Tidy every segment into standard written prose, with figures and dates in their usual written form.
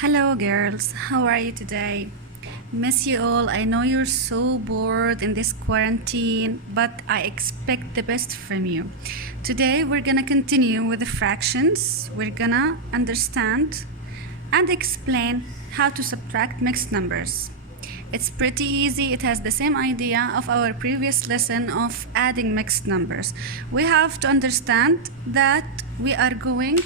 Hello, girls. How are you today? Miss you all. I know you're so bored in this quarantine, but I expect the best from you. Today, we're gonna continue with the fractions. We're gonna understand and explain how to subtract mixed numbers. It's pretty easy. It has the same idea of our previous lesson of adding mixed numbers. We have to understand that we are going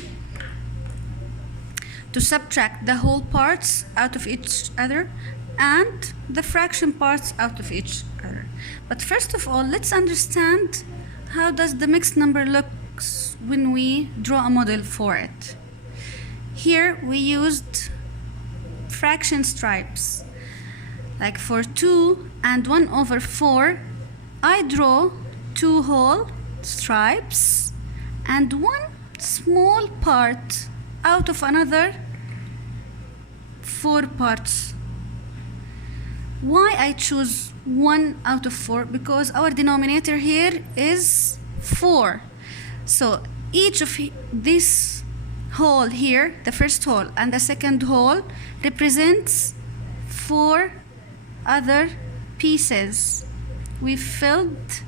to subtract the whole parts out of each other and the fraction parts out of each other. But first of all, let's understand how does the mixed number looks when we draw a model for it. Here we used fraction stripes. Like for 2 and 1/4, I draw 2 whole stripes and 1 small part out of another 4 parts. Why I choose 1 out of 4? Because our denominator here is 4. So each of this whole here, the first whole and the second whole, represents 4 other pieces. We filled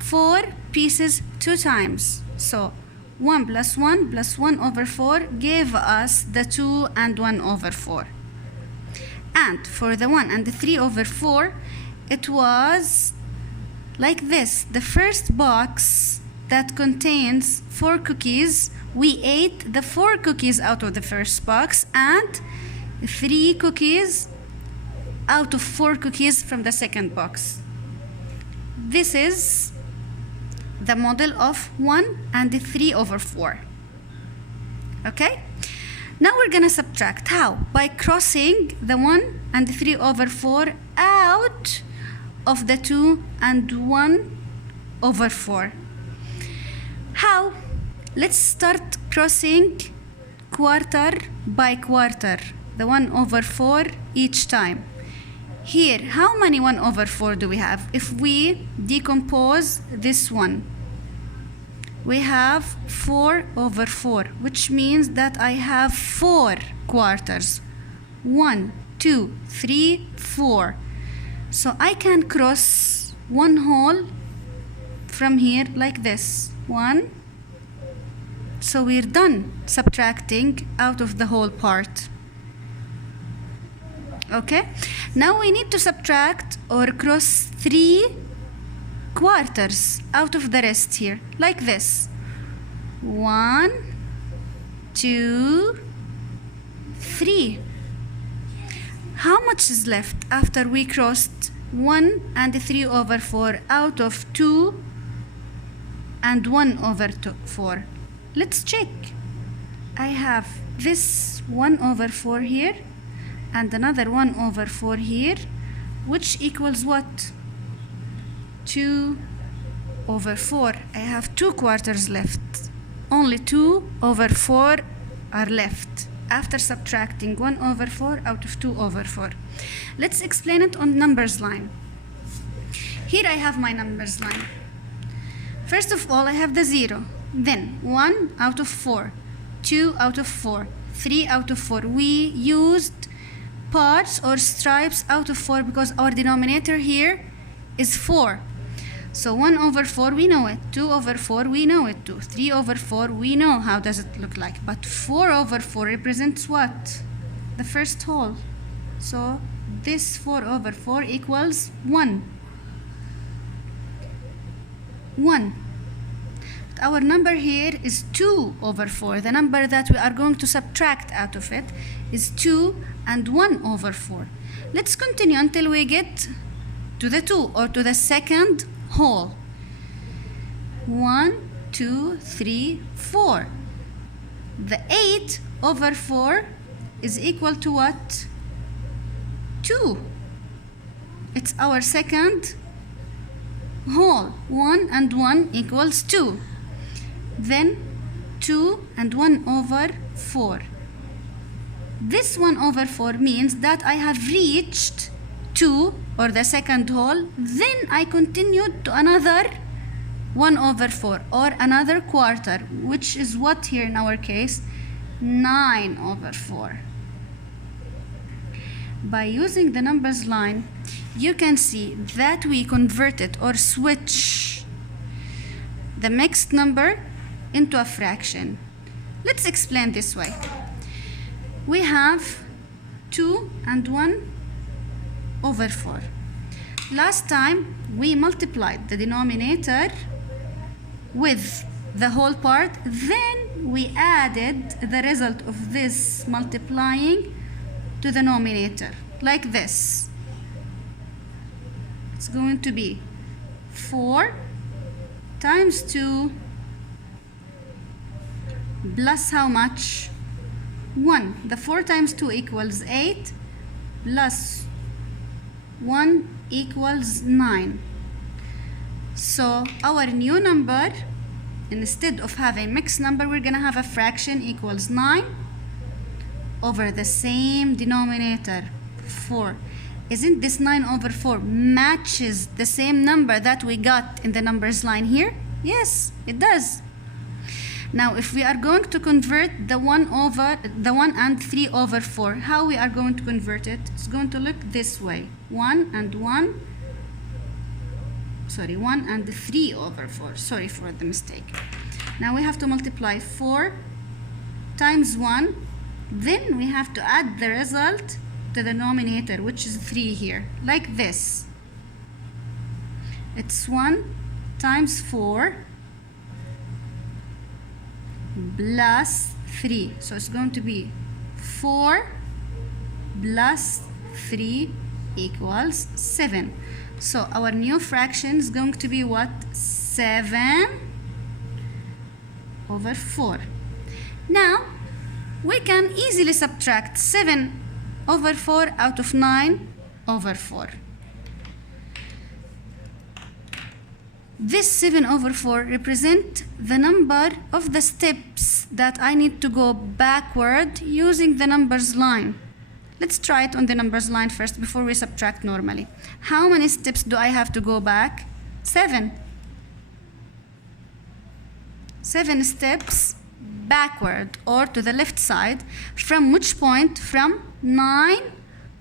4 pieces 2 times. So 1 plus 1 plus 1/4 gave us the 2 and 1/4. And for the 1 and the 3/4, it was like this. The first box that contains 4 cookies, we ate the 4 cookies out of the first box and 3 cookies out of 4 cookies from the second box. This is the model of 1 and the 3/4. Okay? Now we're gonna subtract. How? By crossing the 1 and the 3/4 out of the 2 and 1/4. How? Let's start crossing quarter by quarter, the 1/4 each time. Here, how many 1/4 do we have? If we decompose this one, we have 4/4, which means that I have 4 quarters. 1, 2, 3, 4. So I can cross 1 whole from here like this. 1. So we're done subtracting out of the whole part. Okay? Now we need to subtract or cross 3 quarters out of the rest here, like this. 1, 2, 3. How much is left after we crossed 1 and 3/4 out of 2 and 1/4? Let's check. I have this 1/4 here and another 1/4 here, which equals what? 2/4. I have 2 quarters left. Only 2/4 are left after subtracting 1/4 out of 2/4. Let's explain it on numbers line. Here I have my numbers line. First of all, I have the 0. Then 1 out of 4, 2 out of 4, 3 out of 4. We used parts or stripes out of 4 because our denominator here is 4. So 1/4 we know it, 2/4 we know it too, 3/4 we know how does it look like, but 4/4 represents what? The first whole. So this 4/4 equals 1. 1. But our number here is 2/4. The number that we are going to subtract out of it is 2 and 1/4. Let's continue until we get to the 2 or to the second whole. 1, 2, 3, 4. The 8/4 is equal to what? 2. It's our second whole. 1 and 1 equals 2. Then 2 and 1/4. This 1/4 means that I have reached 2 or the second whole, then I continued to another 1/4 or another quarter, which is what here in our case 9 over 4. By using the numbers line, you can see that we converted or switch the mixed number into a fraction. Let's explain this way. We have 2 and 1 over 4. Last time we multiplied the denominator with the whole part, then we added the result of this multiplying to the denominator, like this. It's going to be 4 times 2 plus how much? 1. The 4 times 2 equals 8 plus 1 equals 9. So our new number, instead of having mixed number, we're gonna have a fraction equals 9 over the same denominator, 4. Isn't this 9 over 4 matches the same number that we got in the numbers line here? Yes, it does. Now, if we are going to convert the 1 and 3 over 4, how we are going to convert it? It's going to look this way. 1 and 3 over 4. Sorry for the mistake. Now we have to multiply 4 times 1. Then we have to add the result to the denominator, which is 3 here, like this. It's 1 times 4 plus 3. So it's going to be 4 plus 3 equals 7. So our new fraction is going to be what? 7 over 4. Now we can easily subtract 7 over 4 out of 9 over 4. This 7 over 4 represent the number of the steps that I need to go backward using the numbers line. Let's try it on the numbers line first before we subtract normally. How many steps do I have to go back? 7. 7 steps backward or to the left side. From which point? From 9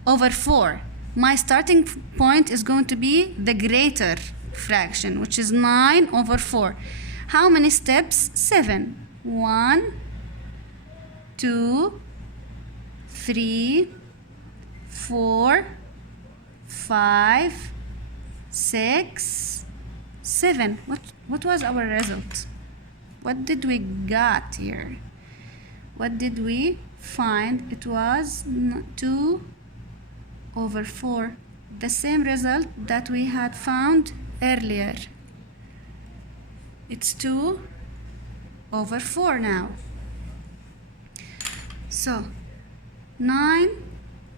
over 4. My starting point is going to be the greater fraction, which is 9 over 4. How many steps? 7. 1, 2, 3, 4, 5, 6, 7. What was our result? What did we got here? What did we find? It was 2 over 4. The same result that we had found earlier. It's 2 over 4 now. So 9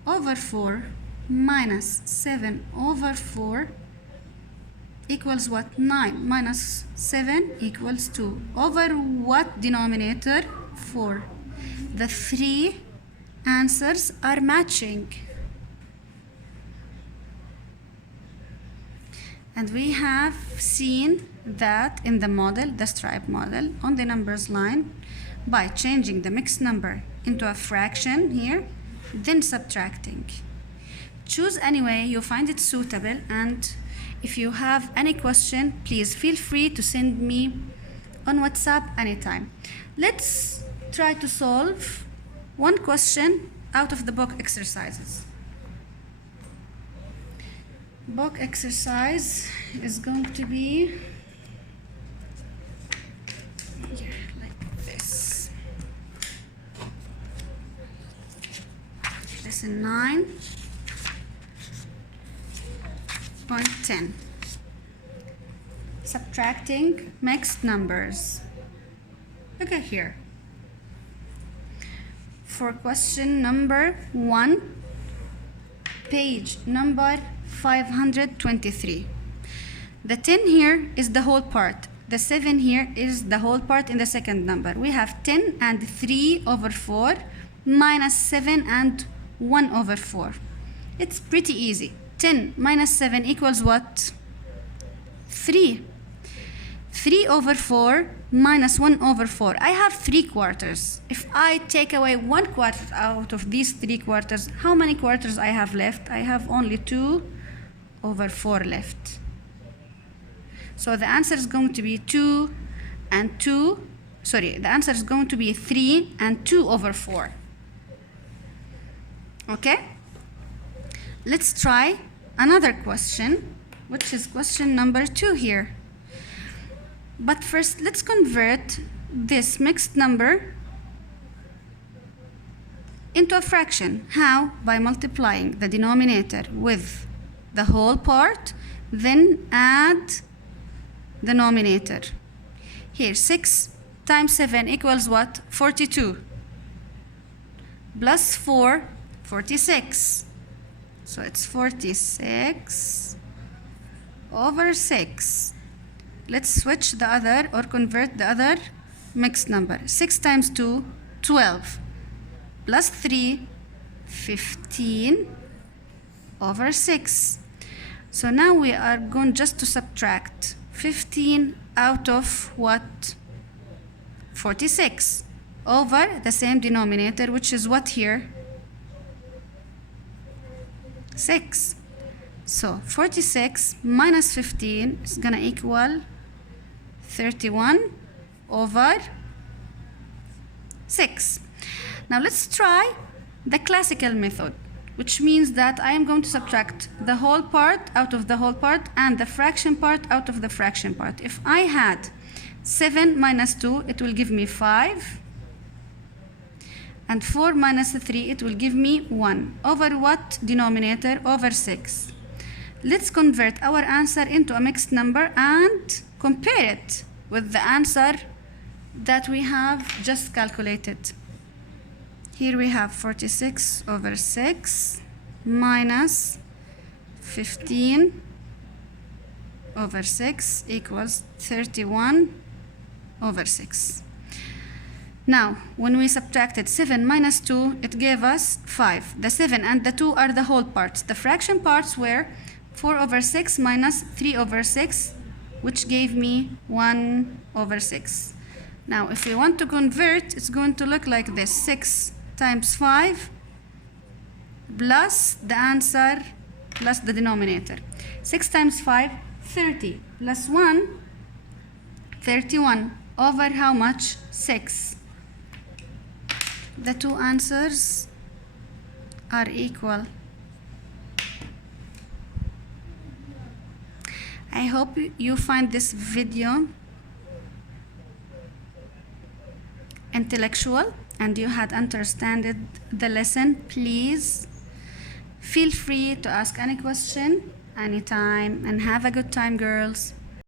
over 4 minus 7 over 4 equals what? 9 minus 7 equals 2. Over what denominator? 4. The 3 answers are matching. And we have seen that in the model, the stripe model, on the numbers line, by changing the mixed number into a fraction here, then subtracting. Choose any way you find it suitable, and if you have any question, please feel free to send me on WhatsApp anytime. Let's try to solve one question out of the book exercises. Book exercise is going to be here, like this. Lesson 9.10. Subtracting mixed numbers. Look at here. For question number 1, page number 523. The 10 here is the whole part. The 7 here is the whole part in the second number. We have 10 and 3 over 4 minus 7 and 1 over 4. It's pretty easy. 10 minus 7 equals what? 3. 3 over 4 minus 1 over 4. I have 3 quarters. If I take away 1 quarter out of these 3 quarters, how many quarters I have left? I have only 2 over 4 left. So the answer is going to be 2 and 2. Sorry, the answer is going to be 3 and 2 over 4. Okay? Let's try another question, which is question number 2 here. But first, let's convert this mixed number into a fraction. How? By multiplying the denominator with the whole part, then add the denominator. Here, 6 times 7 equals what? 42. Plus 4, 46. So it's 46 over 6. Let's switch the other or convert the other mixed number. 6 times 2, 12. Plus 3, 15 over 6. So now we are going just to subtract 15 out of what? 46 over the same denominator, which is what here? 6. So 46 minus 15 is gonna equal 31 over 6. Now let's try the classical method, which means that I am going to subtract the whole part out of the whole part and the fraction part out of the fraction part. If I had 7 minus 2, it will give me 5. And 4 minus 3, it will give me 1. Over what denominator? Over 6. Let's convert our answer into a mixed number and compare it with the answer that we have just calculated. Here we have 46 over 6 minus 15 over 6 equals 31 over 6. Now, when we subtracted 7 minus 2, it gave us 5. The 7 and the 2 are the whole parts. The fraction parts were 4 over 6 minus 3 over 6, which gave me 1 over 6. Now, if we want to convert, it's going to look like this. 6 times 5 plus the answer plus the denominator. 6 times 5, 30 plus 1, 31 over how much? 6. The two answers are equal. I hope you find this video intellectual and you had understood the lesson. Please feel free to ask any question anytime and have a good time, girls.